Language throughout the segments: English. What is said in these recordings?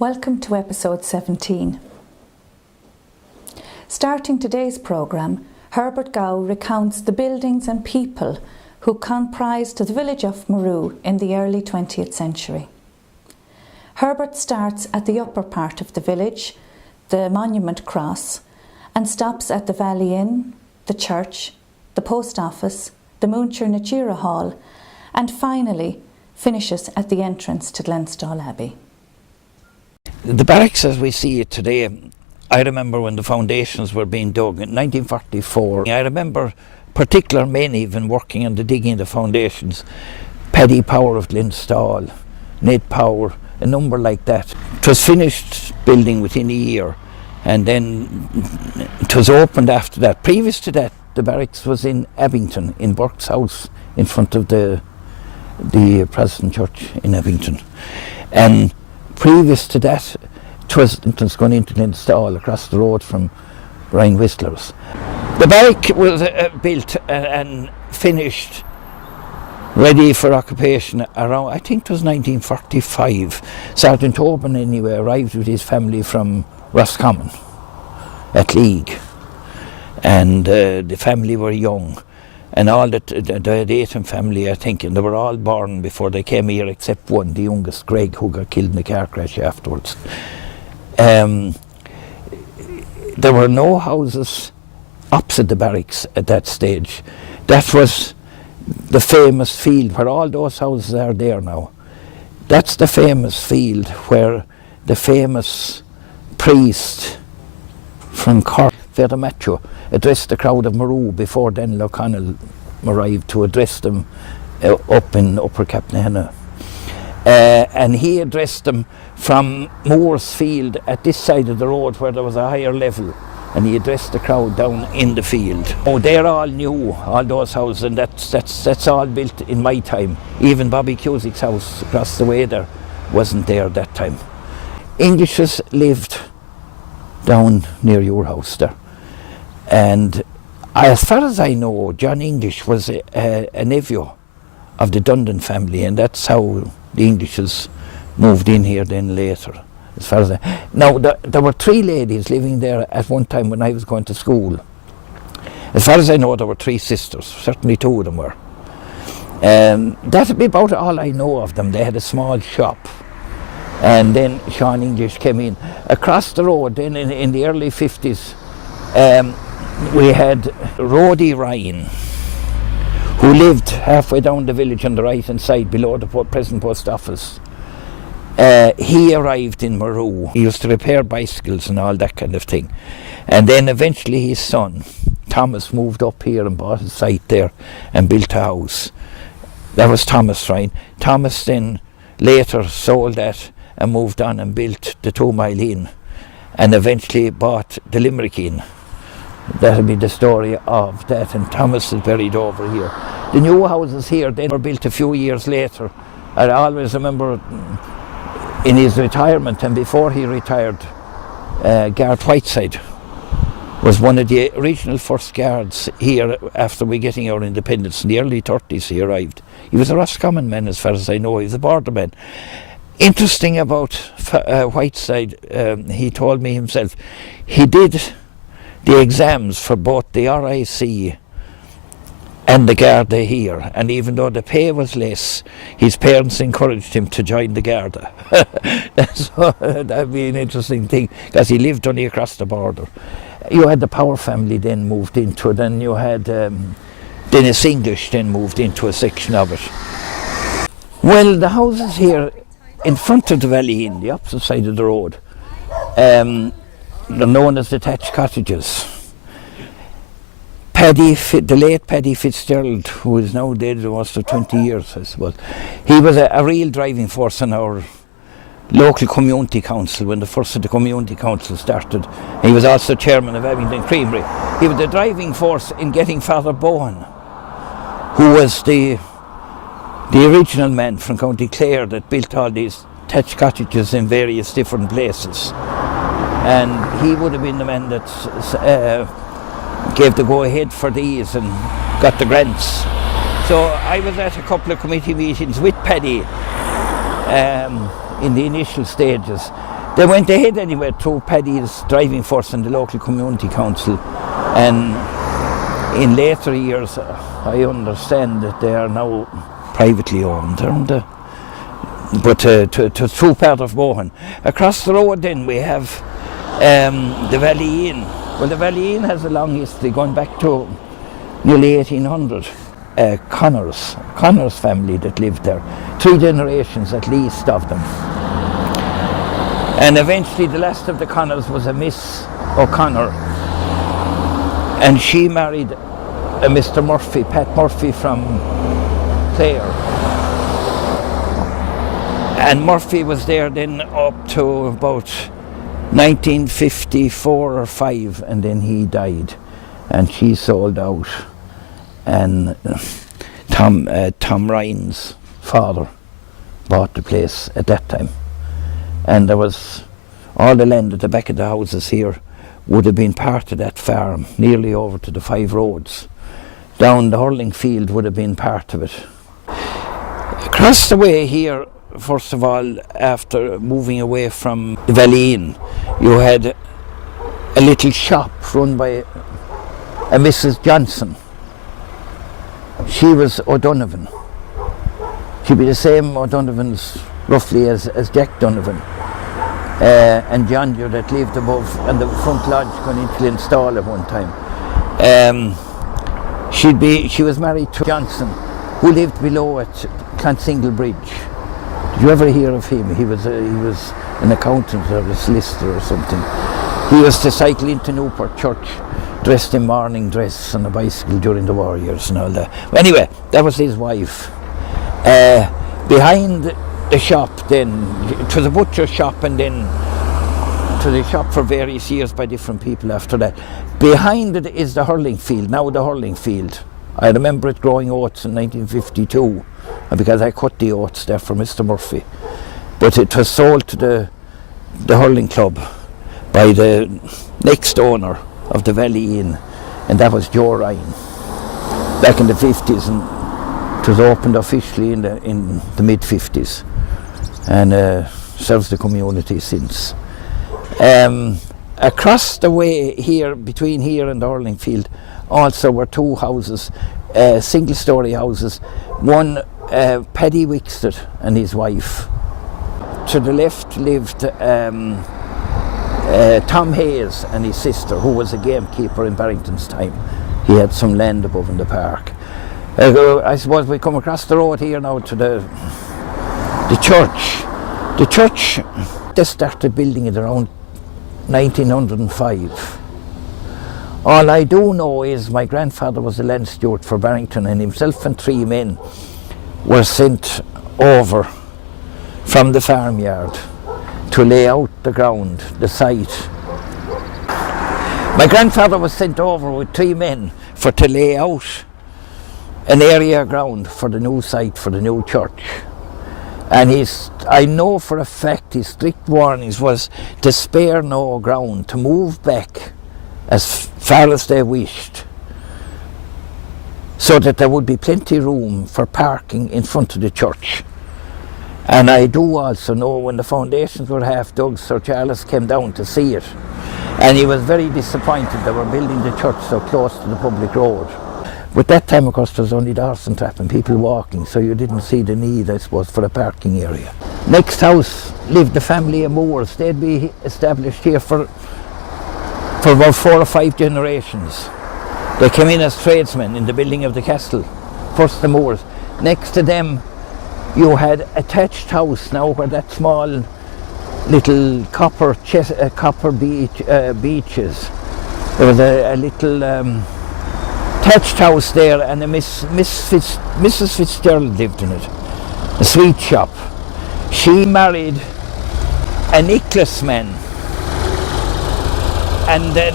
Welcome to episode 17. Starting today's programme, Herbert recounts the buildings and people who comprised the village of Murroe in the early 20th century. Herbert starts at the upper part of the village, the Monument Cross, and stops at the Valley Inn, the church, the post office, the Muncher Nachira Hall, and finally finishes at the entrance to Glenstall Abbey. The barracks as we see it today, I remember when the foundations were being dug in 1944. I remember particular men even working on the digging of the foundations. Paddy Power of Glenstall, Ned Power, a number like that. It was finished building within a year, and then it was opened after that. Previous to that, the barracks was in Abington, in Burke's house, in front of the Protestant church in Abington. And previous to that, it was going into Glenstall across the road from Brian Whistler's. The barrack was built and finished, ready for occupation around, I think it was 1945. Sergeant Oban anyway arrived with his family from Roscommon at League, and the family were young. And all the Dayton family, I think, and they were all born before they came here, except one, the youngest, Greg, who got killed in a car crash afterwards. There were no houses opposite the barracks at that stage. That was the famous field where all those houses are there now. That's the famous field where the famous priest from Cork, Father Matthew, addressed the crowd of Murroe before then O'Connell arrived to address them up in Upper Capnahanna. And he addressed them from Moore's Field at this side of the road where there was a higher level, and he addressed the crowd down in the field. Oh, they're all new, all those houses, and that's all built in my time. Even Bobby Cusick's house across the way there wasn't there that time. Englishes lived down near your house there. And as far as I know, John English was a nephew of the Dundon family, and that's how the Englishes moved in here then later. As far as now, there were three ladies living there at one time when I was going to school. As far as I know, there were three sisters. Certainly two of them were. That'd be about all I know of them. They had a small shop. And then Sean English came in. Across the road, then in the early 50s, we had Rhodey Ryan, who lived halfway down the village on the right-hand side below the present post office. He arrived in Murroe. He used to repair bicycles and all that kind of thing. And then eventually his son, Thomas, moved up here and bought a site there and built a house. That was Thomas Ryan. Thomas then later sold that and moved on and built the 2 Mile Inn, and eventually bought the Limerick Inn. That'll be the story of that, and Thomas is buried over here. The new houses here then were built a few years later. I always remember in his retirement, and before he retired, Guard Whiteside was one of the original first guards here after we getting our independence. In the early 30s he arrived. He was a Roscommon man as far as I know. He was a borderman. Interesting about Whiteside, he told me himself, he did the exams for both the RIC and the Garda here, and even though the pay was less, his parents encouraged him to join the Garda. So that'd be an interesting thing, because he lived only across the border. You had the Power family then moved into it, and you had Dennis English then moved into a section of it. Well, the houses here in front of the Valley Inn, the opposite side of the road, they're known as detached cottages. The late Paddy Fitzgerald, who is now dead almost for 20 years, I suppose, he was a real driving force in our local community council when the first of the community council started. He was also chairman of Abingdon Creamery. He was the driving force in getting Father Bowen, who was the original man from County Clare that built all these thatched cottages in various different places. And he would have been the man that gave the go-ahead for these and got the grants. So I was at a couple of committee meetings with Paddy in the initial stages. They went ahead anyway through Paddy's driving force and the local community council, and in later years I understand that they are now privately owned, but to true part of Mohan. Across the road then we have the Valley Inn. Well, the Valley Inn has a long history going back to nearly 1800. Connor's family that lived there, 3 generations at least of them. And eventually the last of the Connors was a Miss O'Connor, and she married a Mr. Murphy, Pat Murphy from Clare. And Murphy was there then up to about 1954 or 5, and then he died, and she sold out. And Tom Ryan's father bought the place at that time. And there was all the land at the back of the houses here would have been part of that farm, nearly over to the 5 roads. Down the hurling field would have been part of it. Across the way here, first of all, after moving away from the Valley Inn, you had a little shop run by a Mrs. Johnson. She was O'Donovan. She'd be the same O'Donovans roughly as Jack Donovan and John Deere that lived above and the front lodge going into the install at one time. She was married to Johnson, who lived below at Clonsingle Bridge. Did you ever hear of him? He was an accountant or a solicitor or something. He used to cycle into Newport Church dressed in morning dress on a bicycle during the war years and all that. Anyway, that was his wife. Behind the shop then, it was a butcher shop, and then it was a shop for various years by different people after that. Behind it is the hurling field, now the hurling field. I remember it growing oats in 1952, because I cut the oats there for Mr. Murphy. But it was sold to the hurling club by the next owner of the Valley Inn, and that was Joe Ryan, back in the 50s, and it was opened officially in the mid-50s, and serves the community since. Across the way here, between here and the hurling field, also were 2 houses, single-storey houses. One, Paddy Wickstead and his wife. To the left lived Tom Hayes and his sister, who was a gamekeeper in Barrington's time. He had some land above in the park. I suppose we come across the road here now to the church. The church, they started building it around 1905. All I do know is my grandfather was a land steward for Barrington, and himself and 3 men were sent over from the farmyard to lay out the ground, the site. My grandfather was sent over with 3 men to lay out an area of ground for the new site, for the new church. And I know for a fact his strict warnings was to spare no ground, to move back as far as they wished, so that there would be plenty room for parking in front of the church. And I do also know when the foundations were half dug, Sir Charles came down to see it, and he was very disappointed they were building the church so close to the public road. But that time, of course, there was only the horse and trap and people walking, so you didn't see the need, I suppose, for a parking area. Next house lived the family of Moores. They'd be established here for about 4 or 5 generations. They came in as tradesmen in the building of the castle, first the Moores. Next to them, you had a thatched house now where that small little copper beaches. There was a little thatched house there, and Mrs. Fitzgerald lived in it, a sweet shop. She married a Nicholas man, and then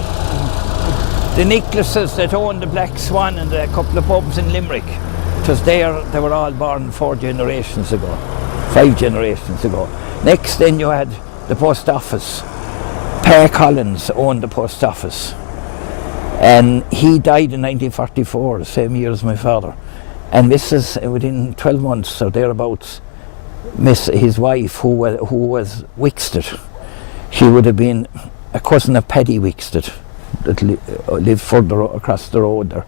the Nicholases that owned the Black Swan and a couple of pubs in Limerick, because they were all born 4 generations ago, 5 generations ago. Next then you had the post office. Per Collins owned the post office, and he died in 1944, the same year as my father. And Mrs., within 12 months or thereabouts, his wife, who was Wickstead, She would have been a cousin of Paddy Wicks that lived further across the road there.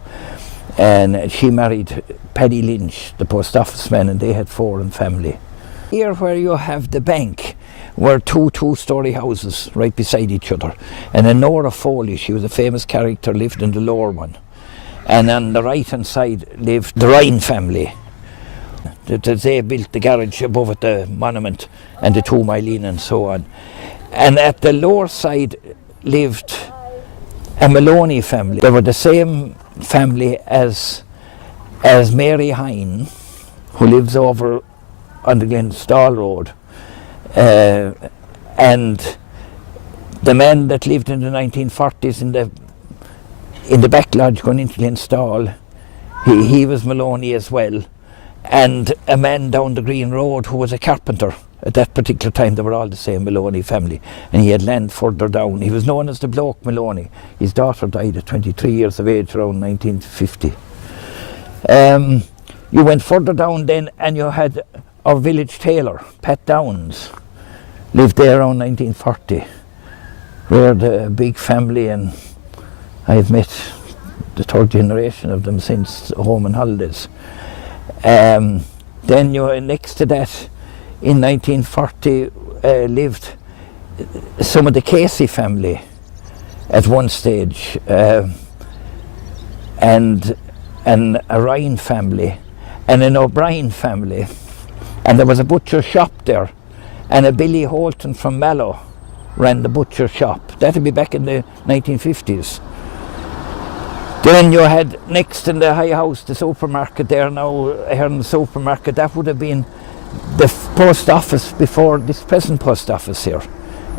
And she married Paddy Lynch, the post office man, and they had 4 in family. Here where you have the bank were 2 two-storey houses right beside each other. And then Nora Foley, she was a famous character, lived in the lower one. And on the right-hand side lived the Ryan family. They built the garage above at the monument and the 2 Mile Inn and so on. And at the lower side lived a Maloney family. They were the same family as Mary Hine, who lives over on the Glenstall Road. And the man that lived in the 1940s in the back lodge going into Glenstall, he was Maloney as well. And a man down the Green Road who was a carpenter. At that particular time they were all the same Maloney family, and he had land further down. He was known as the Bloke Maloney. His daughter died at 23 years of age around 1950. You went further down then and you had our village tailor, Pat Downs, lived there around 1940. We're the big family, and I've met the 3rd generation of them since Home and Holidays. Then you next to that, in 1940, lived some of the Casey family at one stage, and a Ryan family, and an O'Brien family, and there was a butcher shop there, and a Billy Holton from Mallow ran the butcher shop. That'd be back in the 1950s. Then you had next in the high house, the supermarket there now, Hearn supermarket. That would have been the post office before this present post office here,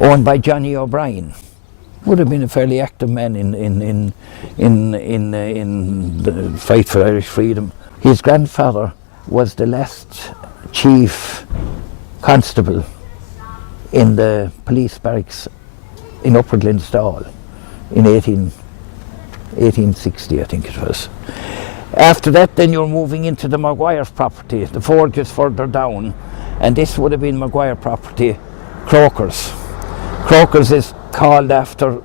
owned by Johnny O'Brien. Would have been a fairly active man in the fight for Irish freedom. His grandfather was the last chief constable in the police barracks in Upper Glenstall in 1860, I think it was. After that, then you're moving into the Maguire's property. The forge is further down, and this would have been Maguire property, Croker's. Croker's is called after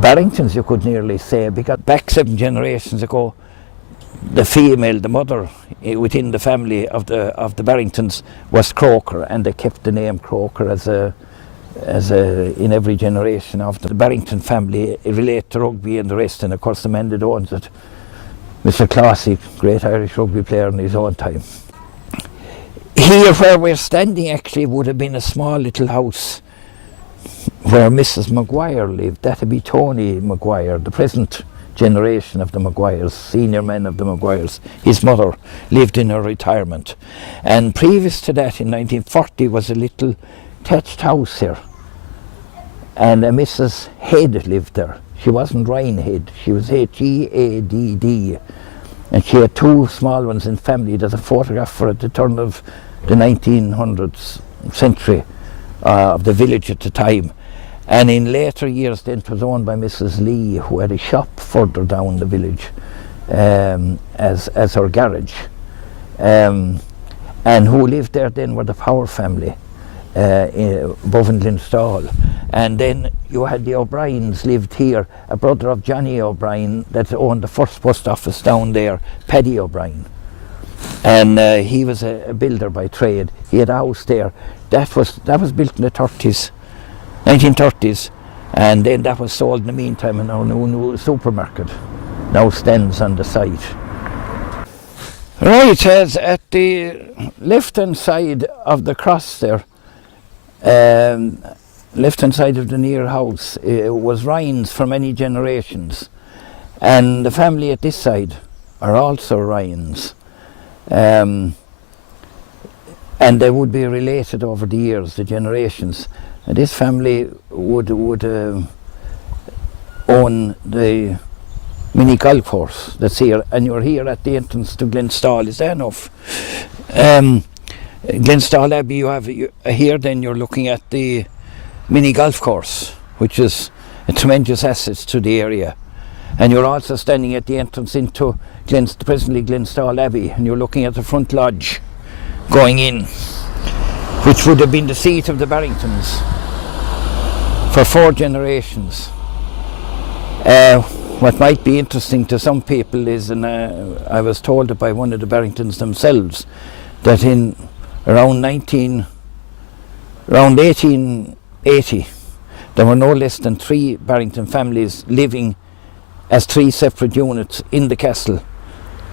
Barringtons, you could nearly say, because back 7 generations ago, the female, the mother within the family of the Barringtons was Croker, and they kept the name Croker as a in every generation of the Barrington family relate to rugby and the rest, and of course the man that owns it, Mr. Classy, great Irish rugby player in his own time. Here where we're standing actually would have been a small little house where Mrs. Maguire lived. That'd be Tony Maguire, the present generation of the Maguires, senior men of the Maguires. His mother lived in her retirement. And previous to that, in 1940, was a little thatched house here. And a Mrs. Head lived there. She wasn't Ryan Head, she was H-E-A-D-D. And she had 2 small ones in family. There's a photograph for at the turn of the 1900s century of the village at the time. And in later years then it was owned by Mrs. Lee, who had a shop further down the village as her garage. And who lived there then were the Power family above in Glenstall. And then you had the O'Briens lived here, a brother of Johnny O'Brien that owned the first post office down there, Paddy O'Brien. And he was a builder by trade. He had a house there. That was built in the 1930s, and then that was sold in the meantime, and our new supermarket now stands on the site. Right, as at the left-hand side of the cross there, left-hand side of the near house, was Ryans for many generations, and the family at this side are also Ryans, and they would be related over the years, the generations. And this family would own the mini golf course that's here, and you're here at the entrance to Glenstall. Is that enough? Glenstall Abbey, you have here. Then you're looking at the mini golf course, which is a tremendous asset to the area. And you're also standing at the entrance into presently Glenstall Abbey, and you're looking at the front lodge going in, which would have been the seat of the Barringtons. for 4 generations. What might be interesting to some people is, and I was told by one of the Barringtons themselves, that in around 1880 there were no less than 3 Barrington families living as 3 separate units in the castle,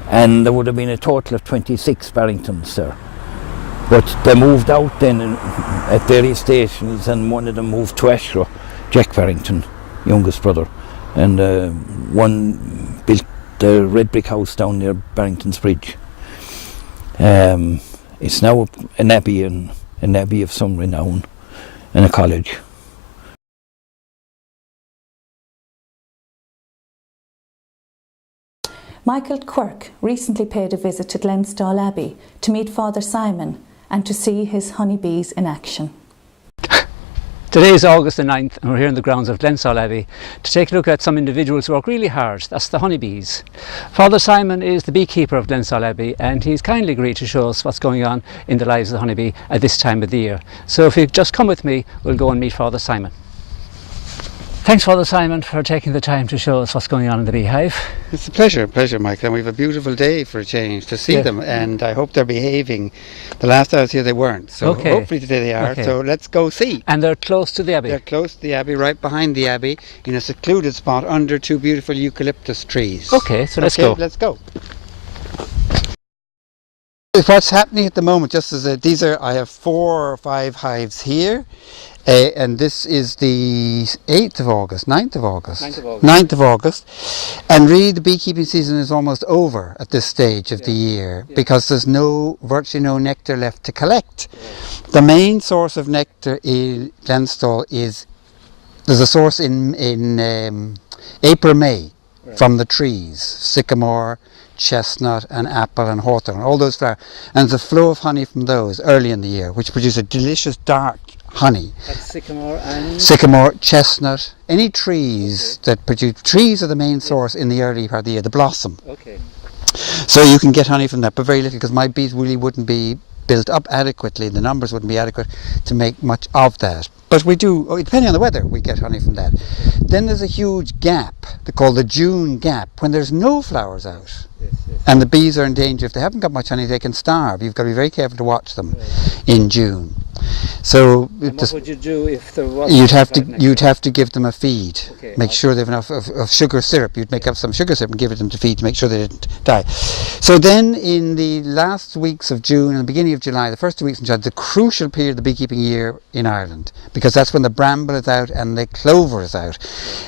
and there would have been a total of 26 Barringtons there. But they moved out then at various stations, and one of them moved to Ashrow, Jack Barrington, youngest brother, and one built the red brick house down near Barrington's Bridge. It's now an abbey, and an abbey of some renown, and a college. Michael Quirk recently paid a visit to Glenstal Abbey to meet Father Simon and to see his honeybees in action. Today is August the 9th and we're here in the grounds of Glenstal Abbey to take a look at some individuals who work really hard. That's the honeybees. Father Simon is the beekeeper of Glenstal Abbey, and he's kindly agreed to show us what's going on in the lives of the honeybee at this time of the year. So if you just come with me, we'll go and meet Father Simon. Thanks, Father Simon, for taking the time to show us what's going on in the beehive. It's a pleasure, Michael, and we have a beautiful day for a change to see them, and I hope they're behaving. The last I was here they weren't, so hopefully today they are, so let's go see. And they're close to the Abbey? They're close to the Abbey, right behind the Abbey, in a secluded spot under 2 beautiful eucalyptus trees. Okay, so let's go. Let's go. What's happening at the moment, just as I have 4 or 5 hives here. And this is the 9th of August. 9th of August. And really the beekeeping season is almost over at this stage of the year, because there's virtually no nectar left to collect. The main source of nectar in Glenstal there's a source in April, May, from the trees, sycamore, chestnut and apple and hawthorn, all those flowers. And there's a flow of honey from those early in the year, which produce a delicious dark honey. That's sycamore and? Sycamore, chestnut, any trees that produce. Trees are the main source in the early part of the year, the blossom. Okay. So you can get honey from that, but very little, because my bees really wouldn't be built up adequately, the numbers wouldn't be adequate to make much of that. But we do, depending on the weather, we get honey from that. Then there's a huge gap, called the June gap, when there's no flowers out. And the bees are in danger. If they haven't got much honey, they can starve. You've got to be very careful to watch them in June. So what would you do if there wasn't? You'd have to give them a feed. Okay, make sure they have enough of sugar syrup. You'd make up some sugar syrup and give it them to feed to make sure they didn't die. So then in the last weeks of June and the beginning of July, the first 2 weeks in July, the crucial period of the beekeeping year in Ireland, because that's when the bramble is out and the clover is out.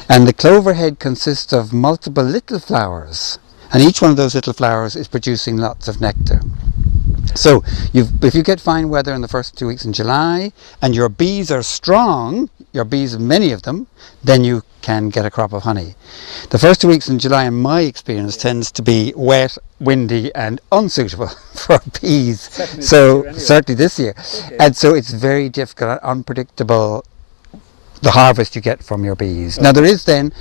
And the clover head consists of multiple little flowers, and each one of those little flowers is producing lots of nectar. So if you get fine weather in the first 2 weeks in July and your bees are strong, many of them, then you can get a crop of honey. The first 2 weeks in July, in my experience, tends to be wet, windy and unsuitable for bees. Certainly this year. Okay. And so it's very difficult, unpredictable, the harvest you get from your bees. Okay. Now there is then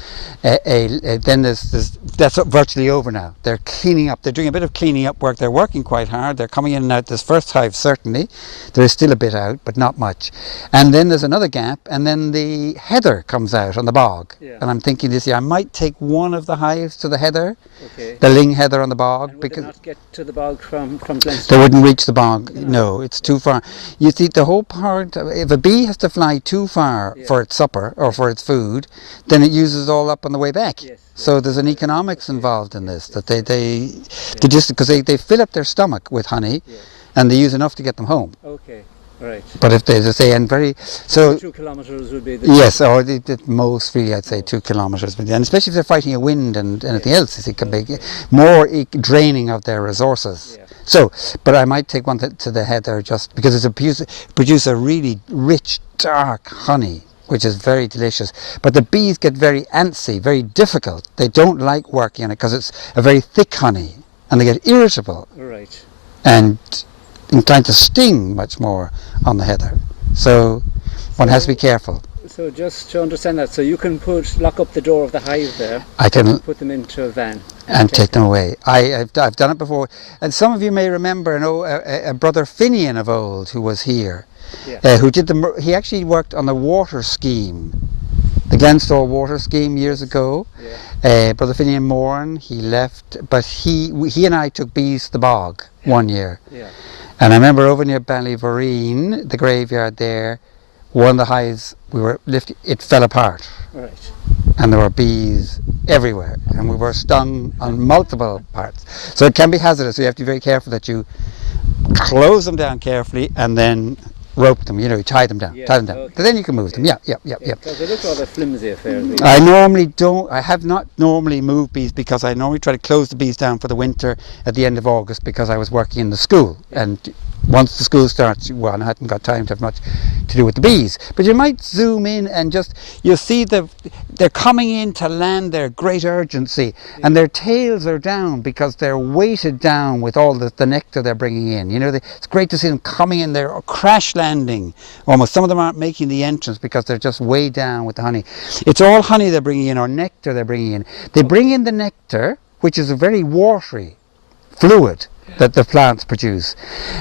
that's virtually over now. They're cleaning up. They're doing a bit of cleaning up work. They're working quite hard. They're coming in and out. This first hive certainly. There is still a bit out, but not much. And then there's another gap, and then the heather comes out on the bog. Yeah. And I'm thinking this year I might take one of the hives to the heather, the ling heather on the bog. And would they not get to the bog from Glenstal? They wouldn't reach the bog. No, it's too far. You see, the whole part, if a bee has to fly too far for its supper or for its food, then it uses all up on the way back. Yes. So there's an economics involved in this, that they just, because they fill up their stomach with honey, and they use enough to get them home. Okay, right. But if they say, and very, so 2 kilometres would be the yes, or most really I'd say 2 kilometres, and especially if they're fighting a wind and anything else, it can be more draining of their resources. Yeah. So, but I might take one to the heather just because it's produce a really rich, dark honey, which is very delicious. But the bees get very antsy, very difficult. They don't like working on it because it's a very thick honey, and they get irritable. Right. And inclined to sting much more on the heather. So one has to be careful. So just to understand that, so you can lock up the door of the hive there. I can put them into a van and take them away. I've done it before, and some of you may remember a brother Finian of old who was here. Yeah. He actually worked on the water scheme Glenstal water scheme years ago. Brother Finian Moran, he left, but he and I took bees to the bog one year. And I remember over near Ballyvoreen, the graveyard there, one of the hives we were lifting, it fell apart. Right. And there were bees everywhere, and we were stung on multiple parts. So it can be hazardous, so you have to be very careful that you close them down carefully and then rope them, you tie them down, Okay. But then you can move them, yeah. Because they look rather flimsy affairs. I normally don't, I have not normally moved bees because I normally try to close the bees down for the winter at the end of August because I was working in the school. And once the school starts, I hadn't got time to have much to do with the bees. But you might zoom in and you'll see they're coming in to land their great urgency, and their tails are down because they're weighted down with all the nectar they're bringing in. It's great to see them coming in, they're crash landing almost. Some of them aren't making the entrance because they're just way down with the honey. It's all honey they're bringing in, or nectar they're bringing in. They bring in the nectar, which is a very watery fluid that the plants produce,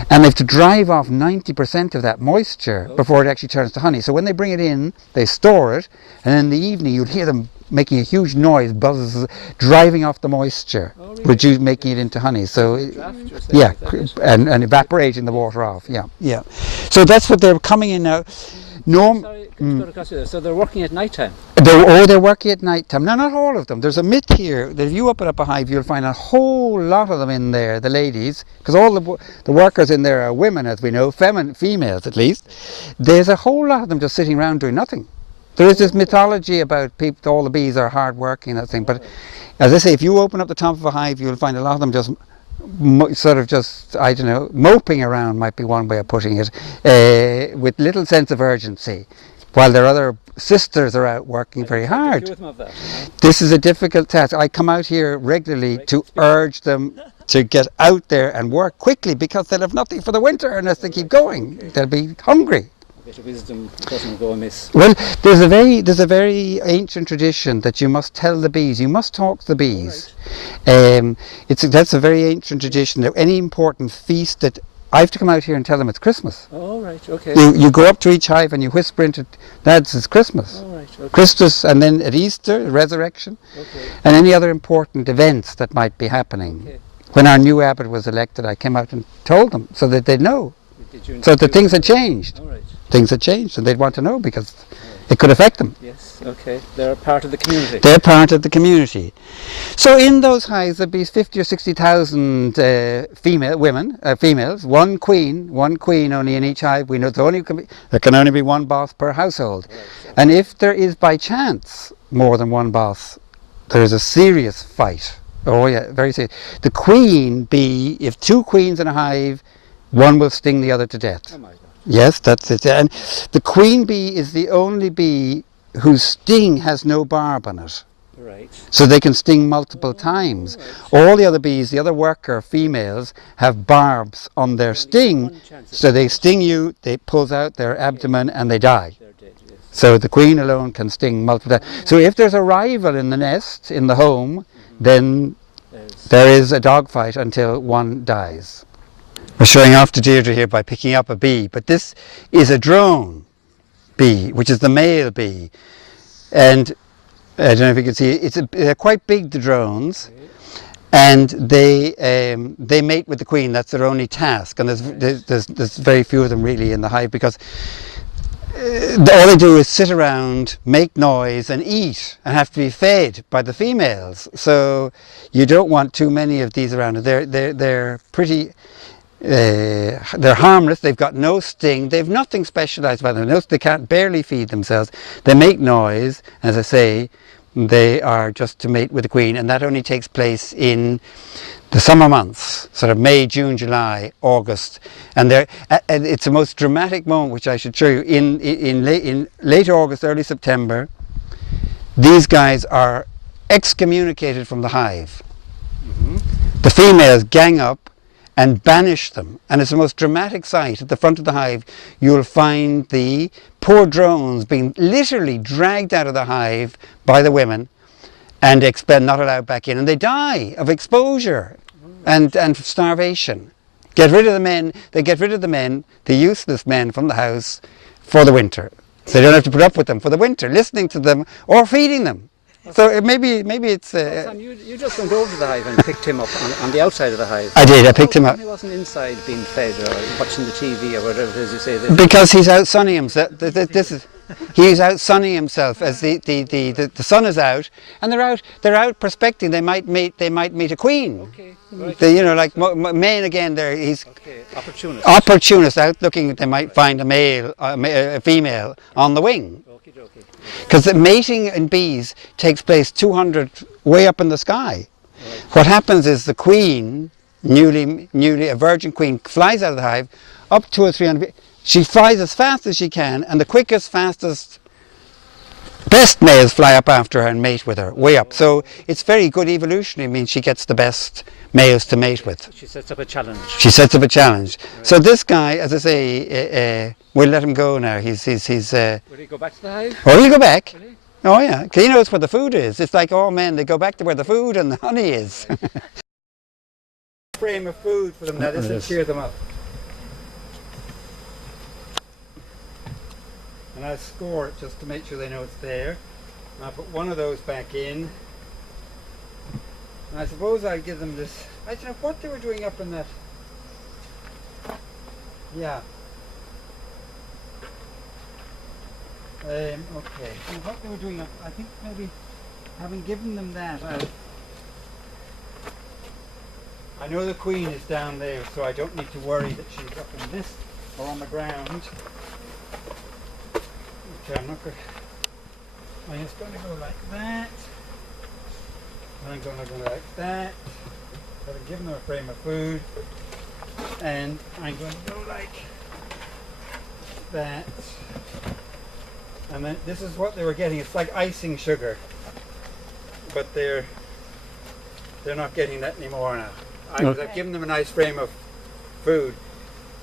and they have to drive off 90% of that moisture before it actually turns to honey. So when they bring it in, they store it, and in the evening you'll hear them making a huge noise, buzzes, driving off the moisture, making it into honey. So and evaporating the water off. So that's what they're coming in now. So they're working at night time? They're working at night time. No, not all of them. There's a myth here that if you open up a hive, you'll find a whole lot of them in there, the ladies, because all the workers in there are women, as we know, females at least. There's a whole lot of them just sitting around doing nothing. There is this mythology about all the bees are hard working, that thing. But as I say, if you open up the top of a hive, you'll find a lot of them just moping around, might be one way of putting it, with little sense of urgency, while their other sisters are out working very hard. This is a difficult task. I come out here regularly to urge them to get out there and work quickly, because they'll have nothing for the winter unless they keep going. They'll be hungry. A bit of wisdom doesn't go amiss. Well, there's a very ancient tradition that you must tell the bees. You must talk to the bees. That's a very ancient tradition. That any important feast, that I have to come out here and tell them it's Christmas. Oh, right, okay. You go up to each hive and you whisper into lads, it's Christmas. Oh, right, okay. Christmas, and then at Easter, resurrection, and any other important events that might be happening. Okay. When our new abbot was elected, I came out and told them so that they'd know. So that things had changed. All right. Things had changed, and they'd want to know because it could affect them. Yes, okay. They're part of the community. They're part of the community. So in those hives there'd be 50 or 60,000 females, one queen only in each hive. We know there can only be one boss per household. Right. And if there is by chance more than one boss, there is a serious fight. Oh yeah, very serious. The queen bee, if two queens in a hive, one will sting the other to death. Oh my God. Yes, that's it. And the queen bee is the only bee whose sting has no barb on it. Right. So they can sting multiple times. Right. All the other bees, the other worker females, have barbs on their sting. So they sting you, they pull out their abdomen and they die. They're dead, yes. So the queen alone can sting multiple times. So if there's a rival in the nest, in the home, then there is a dogfight until one dies. We're showing off to Deirdre here by picking up a bee, but this is a drone bee, which is the male bee. And I don't know if you can see, they're quite big, the drones, and they mate with the queen. That's their only task, and there's very few of them really in the hive, because all they do is sit around, make noise and eat, and have to be fed by the females. So you don't want too many of these around. They're pretty... they're harmless, they've got no sting, they've nothing specialised about them. They can't barely feed themselves, they make noise, as I say, they are just to mate with the queen, and that only takes place in the summer months, sort of May, June, July, August, and it's the most dramatic moment, which I should show you. In late August, early September, these guys are excommunicated from the hive. The females gang up and banish them, and it's the most dramatic sight. At the front of the hive you'll find the poor drones being literally dragged out of the hive by the women and not allowed back in, and they die of exposure and starvation. Get rid of the men, the useless men from the house for the winter. So they don't have to put up with them for the winter, listening to them or feeding them. So maybe it's... you just went over to the hive and picked him up on the outside of the hive. I did, I picked him up. He wasn't inside being fed or watching the TV or whatever it is you say. Because he's out sunning himself. He's out sunning himself as the sun is out, and they're out prospecting. They might meet a queen. Okay, right. Like men again. He's Opportunist out looking. They might find a female on the wing. Because the mating in bees takes place 200 way up in the sky. Right. What happens is the queen, a virgin queen, flies out of the hive up 200 or 300. She flies as fast as she can, and the quickest, fastest, best males fly up after her and mate with her, way up. So it's very good evolutionary. I mean, she gets the best males to mate with. She sets up a challenge. Right. So this guy, as I say, we'll let him go now. He's. Will he go back to the hive? Oh, he'll go back. Will he? Oh yeah, because he knows where the food is. It's like all men; they go back to where the food and the honey is. Frame of food for them now. This will cheer them up. And I'll score it just to make sure they know it's there. And I'll put one of those back in. And I suppose I'll give them this. I don't know what they were doing up in that. Yeah. Okay. And what they were doing up, I think maybe having given them that. I know the queen is down there, so I don't need to worry that she's up in this or on the ground. Okay, I'm just going to go like that. And I'm going to go like that. I've given them a frame of food. And I'm going to go like that. And then this is what they were getting. It's like icing sugar. But they're not getting that anymore now. I've given them a nice frame of food.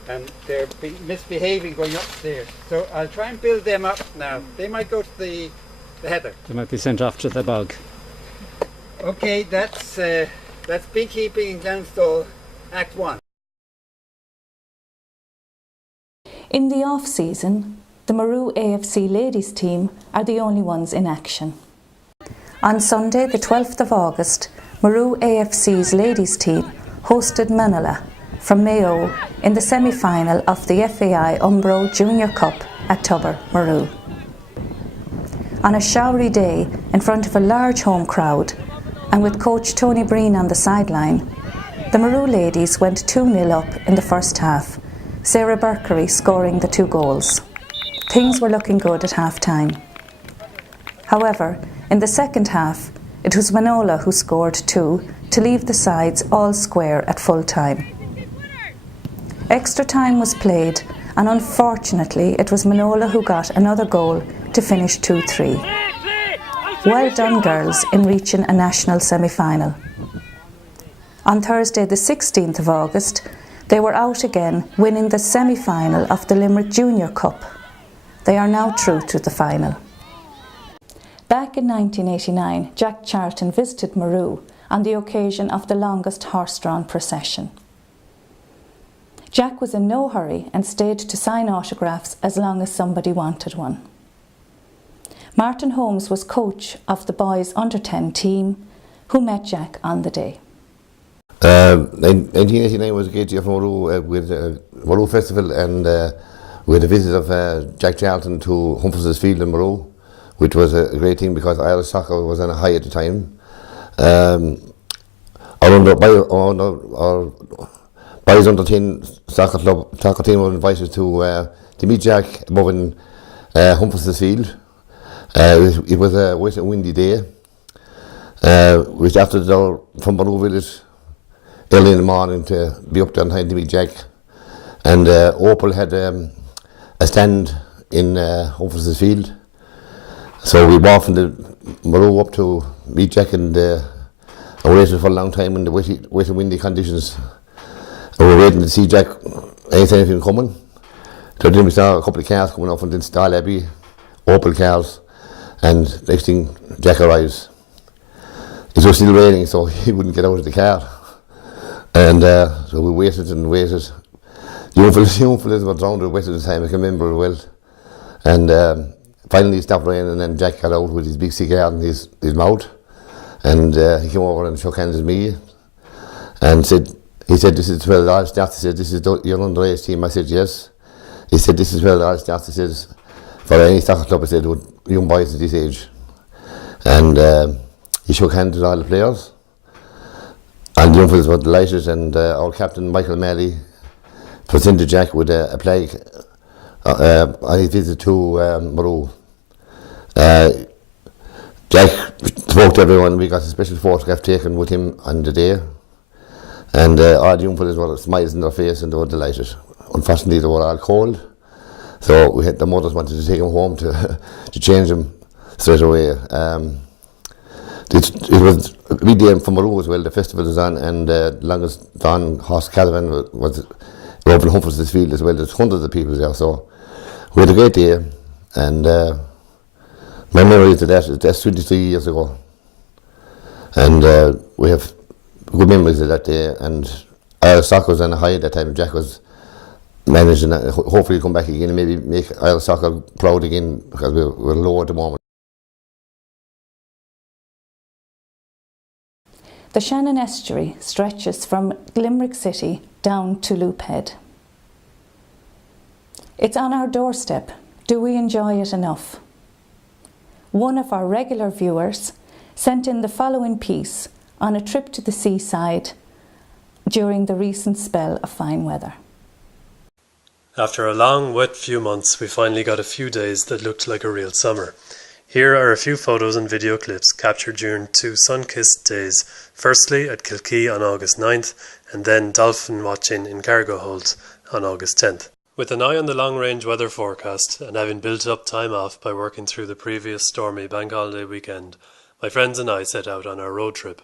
And they're misbehaving going upstairs. So I'll try and build them up now. They might go to the heather. They might be sent off to the bog. Okay, that's beekeeping in Glenstall, Act 1. In the off-season, the Murroe AFC ladies team are the only ones in action. On Sunday, the 12th of August, Murroe AFC's ladies team hosted Manola from Mayo in the semi-final of the FAI Murroe Junior Cup at Tubber, Murroe. On a showery day, in front of a large home crowd, and with coach Tony Breen on the sideline, the Murroe ladies went 2-0 up in the first half, Sarah Berkery scoring the 2 goals. Things were looking good at half-time. However, in the second half, it was Manola who scored 2 to leave the sides all square at full time. Extra time was played, and unfortunately it was Manola who got another goal to finish 2-3. Well done, girls, in reaching a national semi-final. On Thursday the 16th of August, they were out again, winning the semi-final of the Limerick Junior Cup. They are now through to the final. Back in 1989, Jack Charlton visited Murroe on the occasion of the longest horse-drawn procession. Jack was in no hurry and stayed to sign autographs as long as somebody wanted one. Martin Holmes was coach of the boys under-10 team, who met Jack on the day. 1989 was a great year for Murroe with Murroe Festival, and we had a visit of Jack Charlton to Humphreys Field in Murroe, which was a great thing because Irish soccer was on a high at the time. Our boys under 10 soccer team were invited to meet Jack above in Humphreys Field. It was a wet and windy day. We started from Murroe village early in the morning to be up there on time to meet Jack. And Opel had a stand in Humphreys Field. So we walked from the Murroe up to meet Jack, and waited for a long time in the wet and windy conditions. And we were waiting to see Jack anything coming. So then we saw a couple of cars coming up from Glenstall Abbey, Opel cars, and next thing Jack arrives. It was still raining, so he wouldn't get out of the car. And so we waited and waited. The young fellas were drowned or wet at the time, I can remember it well. And finally he stopped raining, and then Jack got out with his big cigar in his mouth, and he came over and shook hands with me and he said, this is $12 start. He said, this is your underage team. I said, yes. He said, this is $12 start. He says, for any soccer club, I said, with young boys at this age. And he shook hands with all the players. And the young fellas were delighted, and our captain, Michael Malley, presented Jack with a plaque on his visit to Murroe. Jack spoke to everyone. We got a special photograph taken with him on the day. And all the young fellas were smiles in their face, and they were delighted. Unfortunately, they were all cold, so the mothers wanted to take him home to change him straight away. It was a big day for Murroe as well. The festival was on, and the longest dawn horse caravan was over in Humphreys Field as well. There's hundreds of people there, so we had a great day. And my memory to that's 23 years ago, and we have good memories of that day. And Irish soccer was on a high at that time. Jack was managing that. Hopefully come back again and maybe make Irish soccer proud again, because we're low at the moment. The Shannon estuary stretches from Limerick City down to Loophead. It's on our doorstep. Do we enjoy it enough? One of our regular viewers sent in the following piece on a trip to the seaside during the recent spell of fine weather. After a long, wet few months, we finally got a few days that looked like a real summer. Here are a few photos and video clips captured during 2 sun-kissed days, firstly at Kilkee on August 9th, and then dolphin watching in Cargo Holt on August 10th. With an eye on the long-range weather forecast, and having built up time off by working through the previous stormy bank holiday weekend, my friends and I set out on our road trip.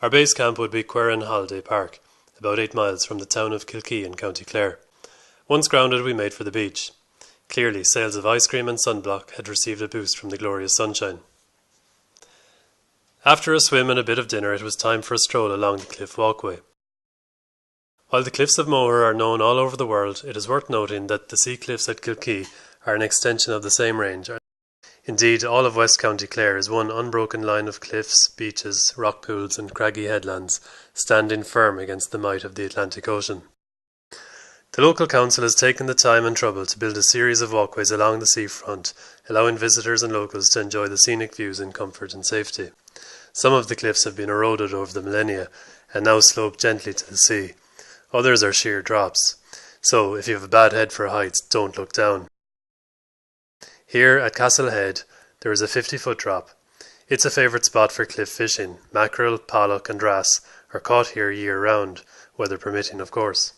Our base camp would be Querrin Holiday Park, about 8 miles from the town of Kilkee in County Clare. Once grounded, we made for the beach. Clearly, sales of ice cream and sunblock had received a boost from the glorious sunshine. After a swim and a bit of dinner, it was time for a stroll along the cliff walkway. While the cliffs of Moher are known all over the world, it is worth noting that the sea cliffs at Kilkee are an extension of the same range. Indeed, all of West County Clare is one unbroken line of cliffs, beaches, rock pools and craggy headlands, standing firm against the might of the Atlantic Ocean. The local council has taken the time and trouble to build a series of walkways along the seafront, allowing visitors and locals to enjoy the scenic views in comfort and safety. Some of the cliffs have been eroded over the millennia and now slope gently to the sea. Others are sheer drops, so if you have a bad head for heights, don't look down. Here at Castle Head, there is a 50-foot drop. It's a favourite spot for cliff fishing. Mackerel, pollock and wrasse are caught here year-round, weather permitting of course.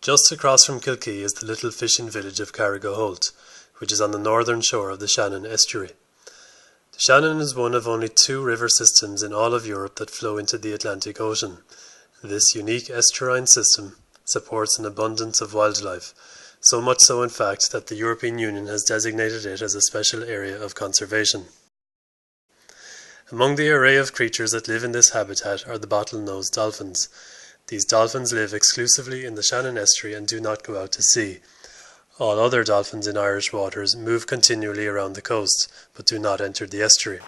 Just across from Kilkee is the little fishing village of Cargo Holt, which is on the northern shore of the Shannon estuary. The Shannon is one of only 2 river systems in all of Europe that flow into the Atlantic Ocean. This unique estuarine system supports an abundance of wildlife, so much so in fact that the European Union has designated it as a special area of conservation. Among the array of creatures that live in this habitat are the bottlenose dolphins. These dolphins live exclusively in the Shannon estuary and do not go out to sea. All other dolphins in Irish waters move continually around the coast, but do not enter the estuary.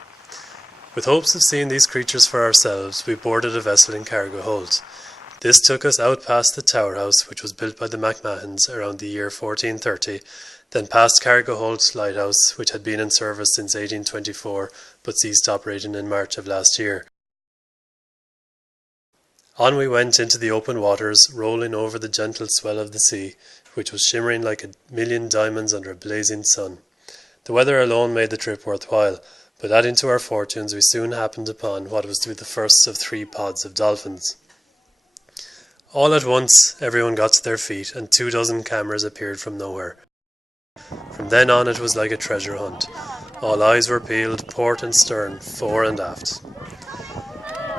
With hopes of seeing these creatures for ourselves, we boarded a vessel in Cargo Holt. This took us out past the Tower House, which was built by the McMahons around the year 1430, then past Cargo Holt Lighthouse, which had been in service since 1824, but ceased operating in March of last year. On we went into the open waters, rolling over the gentle swell of the sea, which was shimmering like 1,000,000 diamonds under a blazing sun. The weather alone made the trip worthwhile, but adding to our fortunes we soon happened upon what was to be the first of 3 pods of dolphins. All at once everyone got to their feet, and 24 cameras appeared from nowhere. From then on it was like a treasure hunt. All eyes were peeled, port and stern, fore and aft.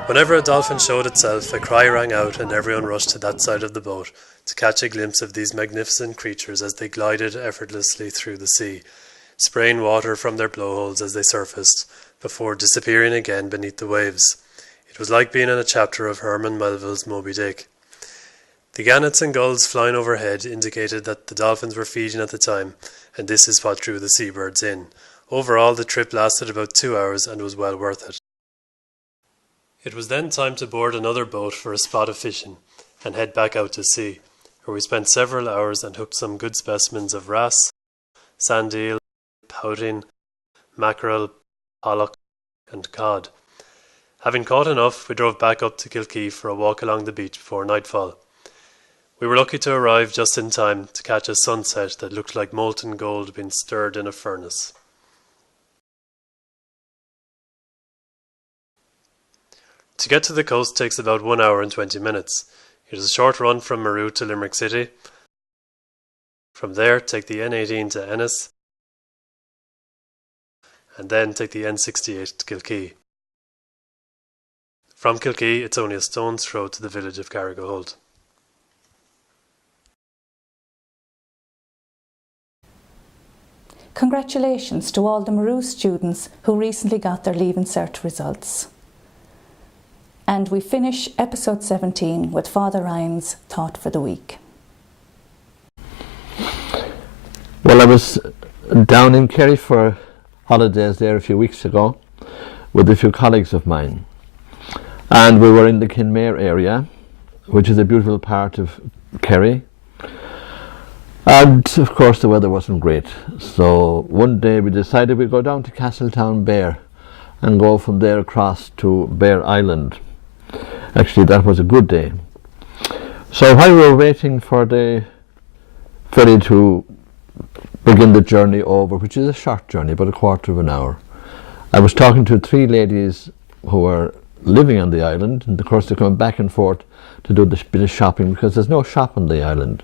Whenever a dolphin showed itself, a cry rang out and everyone rushed to that side of the boat to catch a glimpse of these magnificent creatures as they glided effortlessly through the sea, spraying water from their blowholes as they surfaced, before disappearing again beneath the waves. It was like being in a chapter of Herman Melville's Moby Dick. The gannets and gulls flying overhead indicated that the dolphins were feeding at the time, and this is what drew the seabirds in. Overall, the trip lasted about 2 hours and was well worth it. It was then time to board another boat for a spot of fishing, and head back out to sea, where we spent several hours and hooked some good specimens of wrasse, sand eel, pouting, mackerel, pollock, and cod. Having caught enough, we drove back up to Kilkee for a walk along the beach before nightfall. We were lucky to arrive just in time to catch a sunset that looked like molten gold being stirred in a furnace. To get to the coast takes about 1 hour and 20 minutes. It is a short run from Murroe to Limerick City. From there, take the N18 to Ennis, and then take the N68 to Kilkee. From Kilkee, it's only a stone's throw to the village of Cargo Holt. Congratulations to all the Murroe students who recently got their Leaving Cert results. And we finish episode 17 with Father Ryan's thought for the week. Well, I was down in Kerry for holidays there a few weeks ago with a few colleagues of mine. And we were in the Kinmare area, which is a beautiful part of Kerry. And of course the weather wasn't great. So one day we decided we'd go down to Castletown Bear and go from there across to Bear Island. Actually, that was a good day. So while we were waiting for the ferry to begin the journey over, which is a short journey, about a quarter of an hour, I was talking to 3 ladies who were living on the island, and of course they're coming back and forth to do this bit of shopping because there's no shop on the island.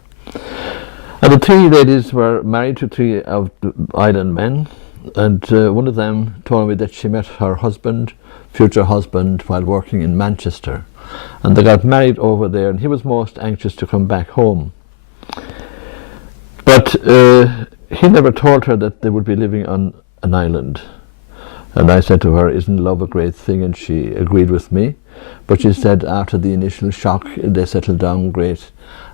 And the 3 ladies were married to 3 of the island men, and one of them told me that she met her husband, future husband, while working in Manchester, and they got married over there, and he was most anxious to come back home. But he never told her that they would be living on an island. And I said to her, isn't love a great thing? And she agreed with me. But she said after the initial shock, they settled down great,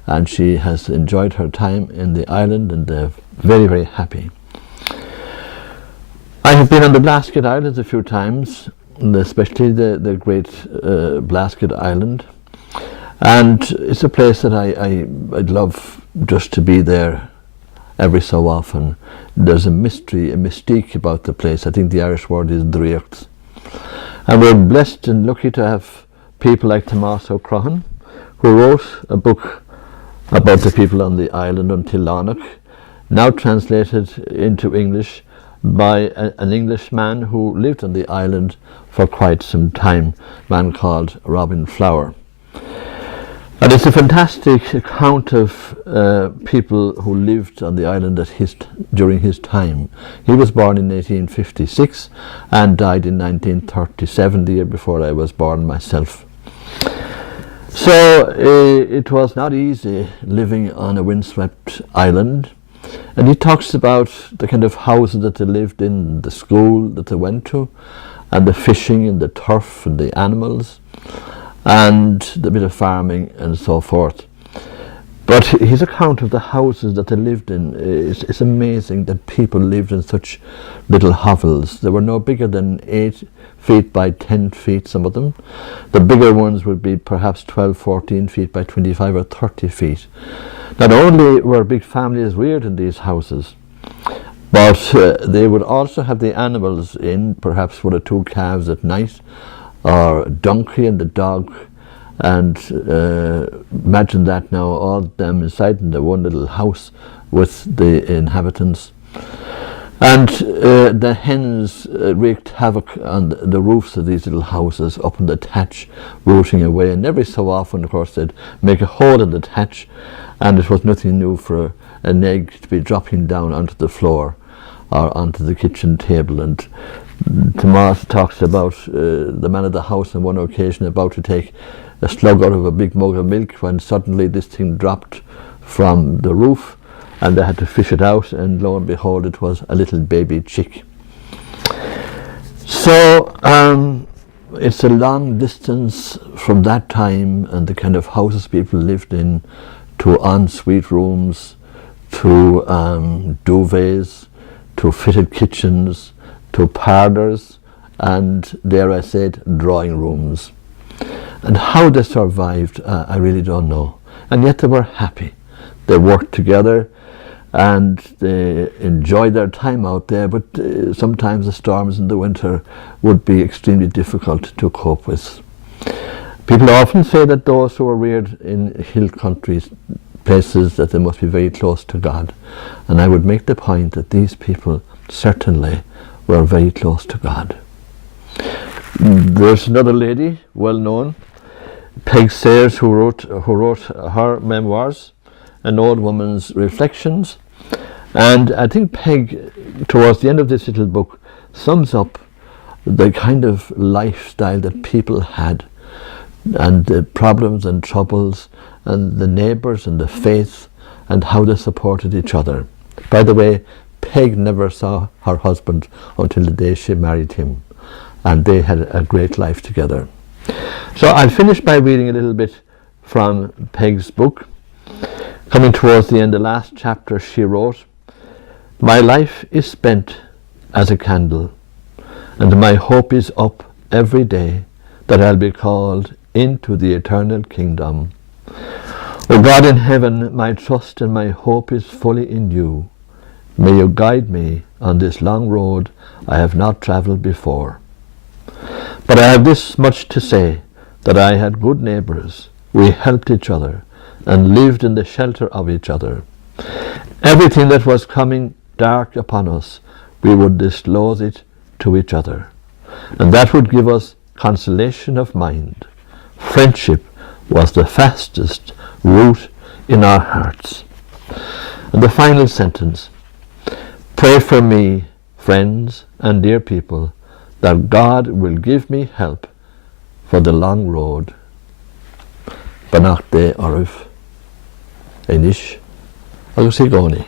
and she has enjoyed her time in the island, and they're very, very happy. I have been on the Blasket Islands a few times, especially the great Blasket Island, and it's a place that I'd love just to be there every so often. There's a mystery, a mystique about the place. I think the Irish word is driocht. And we're blessed and lucky to have people like Tomás O'Crohan, who wrote a book about the people on the island on Tillanach, now translated into English by an Englishman who lived on the island for quite some time, a man called Robin Flower. And it's a fantastic account of people who lived on the island during his time. He was born in 1856 and died in 1937, the year before I was born myself. So it was not easy living on a windswept island. And he talks about the kind of houses that they lived in, the school that they went to, and the fishing and the turf and the animals. and the bit of farming and so forth. But his account of the houses that they lived in is amazing, that people lived in such little hovels. They were no bigger than 8 feet by 10 feet, some of them. The bigger ones would be perhaps 12, 14 feet by 25 or 30 feet. Not only were big families reared in these houses, but they would also have the animals in, perhaps 1 or 2 calves at night, or a donkey and the dog. And imagine that now, all of them inside in the one little house with the inhabitants. And the hens wreaked havoc on the roofs of these little houses up in the thatch, rooting away. And every so often, of course, they'd make a hole in the thatch, and it was nothing new for an egg to be dropping down onto the floor or onto the kitchen table. And Tomas talks about the man of the house on one occasion about to take a slug out of a big mug of milk when suddenly this thing dropped from the roof, and they had to fish it out, and lo and behold, it was a little baby chick. So it's a long distance from that time and the kind of houses people lived in to ensuite rooms, to duvets, to fitted kitchens, to parlours, and, dare I say it, drawing rooms. And how they survived, I really don't know. And yet they were happy. They worked together and they enjoyed their time out there, but sometimes the storms in the winter would be extremely difficult to cope with. People often say that those who are reared in hill countries, places, that they must be very close to God. And I would make the point that these people certainly were very close to God. There's another lady, well known, Peg Sayers, who wrote her memoirs, An Old Woman's Reflections. And I think Peg, towards the end of this little book, sums up the kind of lifestyle that people had, and the problems and troubles, and the neighbours and the faith, and how they supported each other. By the way, Peg never saw her husband until the day she married him, and they had a great life together. So I'll finish by reading a little bit from Peg's book. Coming towards the end, the last chapter, she wrote, "My life is spent as a candle, and my hope is up every day that I'll be called into the eternal kingdom. O God in heaven, my trust and my hope is fully in you. May you guide me on this long road I have not travelled before. But I have this much to say, that I had good neighbours. We helped each other and lived in the shelter of each other. Everything that was coming dark upon us, we would disclose it to each other, and that would give us consolation of mind. Friendship was the fastest root in our hearts." And the final sentence, "Pray for me, friends and dear people, that God will give me help for the long road." Banach de orif, Enish, agus i goni.